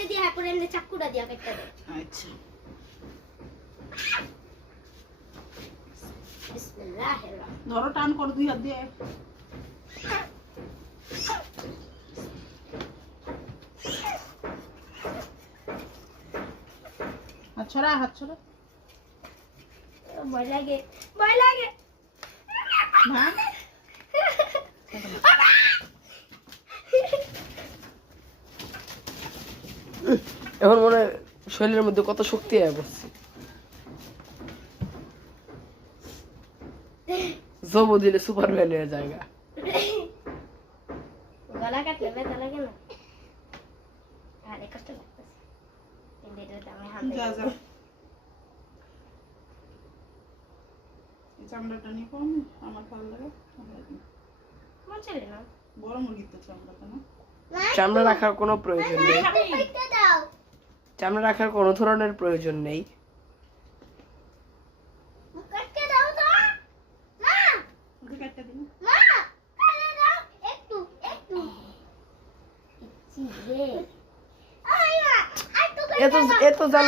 এমনি দিয়ে হ্যাঁ পরে এমনি চাকুটা দিয়া কেটে দে। আচ্ছা বিসমিল্লাহির রহমানির ধরো টান কর 2 হাত দিয়ে হাত ছড়া ভয় লাগে ভয় লাগে ভাঙ এখন মনে হয় শরীরের মধ্যে কত শক্তি আয় পড়ছে জবো দিলে সুপার ভ্যালু এর জায়গা গলা কাটলে ব্যথা লাগে না আরে কষ্ট লাগতেছে এমনিতে আমি হাতে যা যা এই চামড়াটা নিয়ে কম আমার ভালো লাগে মন চলে না বড় মুরগির তো চামড়াটা না চামড়া রাখার কোনো প্রয়োজন নেই কেটে দাও চামড়া রাখার কোনো ধরনের প্রয়োজন নেই কেটে দাও তো মা ওকে কাটতে দিন মা কেটে দাও একটু ইচ্ছি রে আয় মা আর তো এত জাল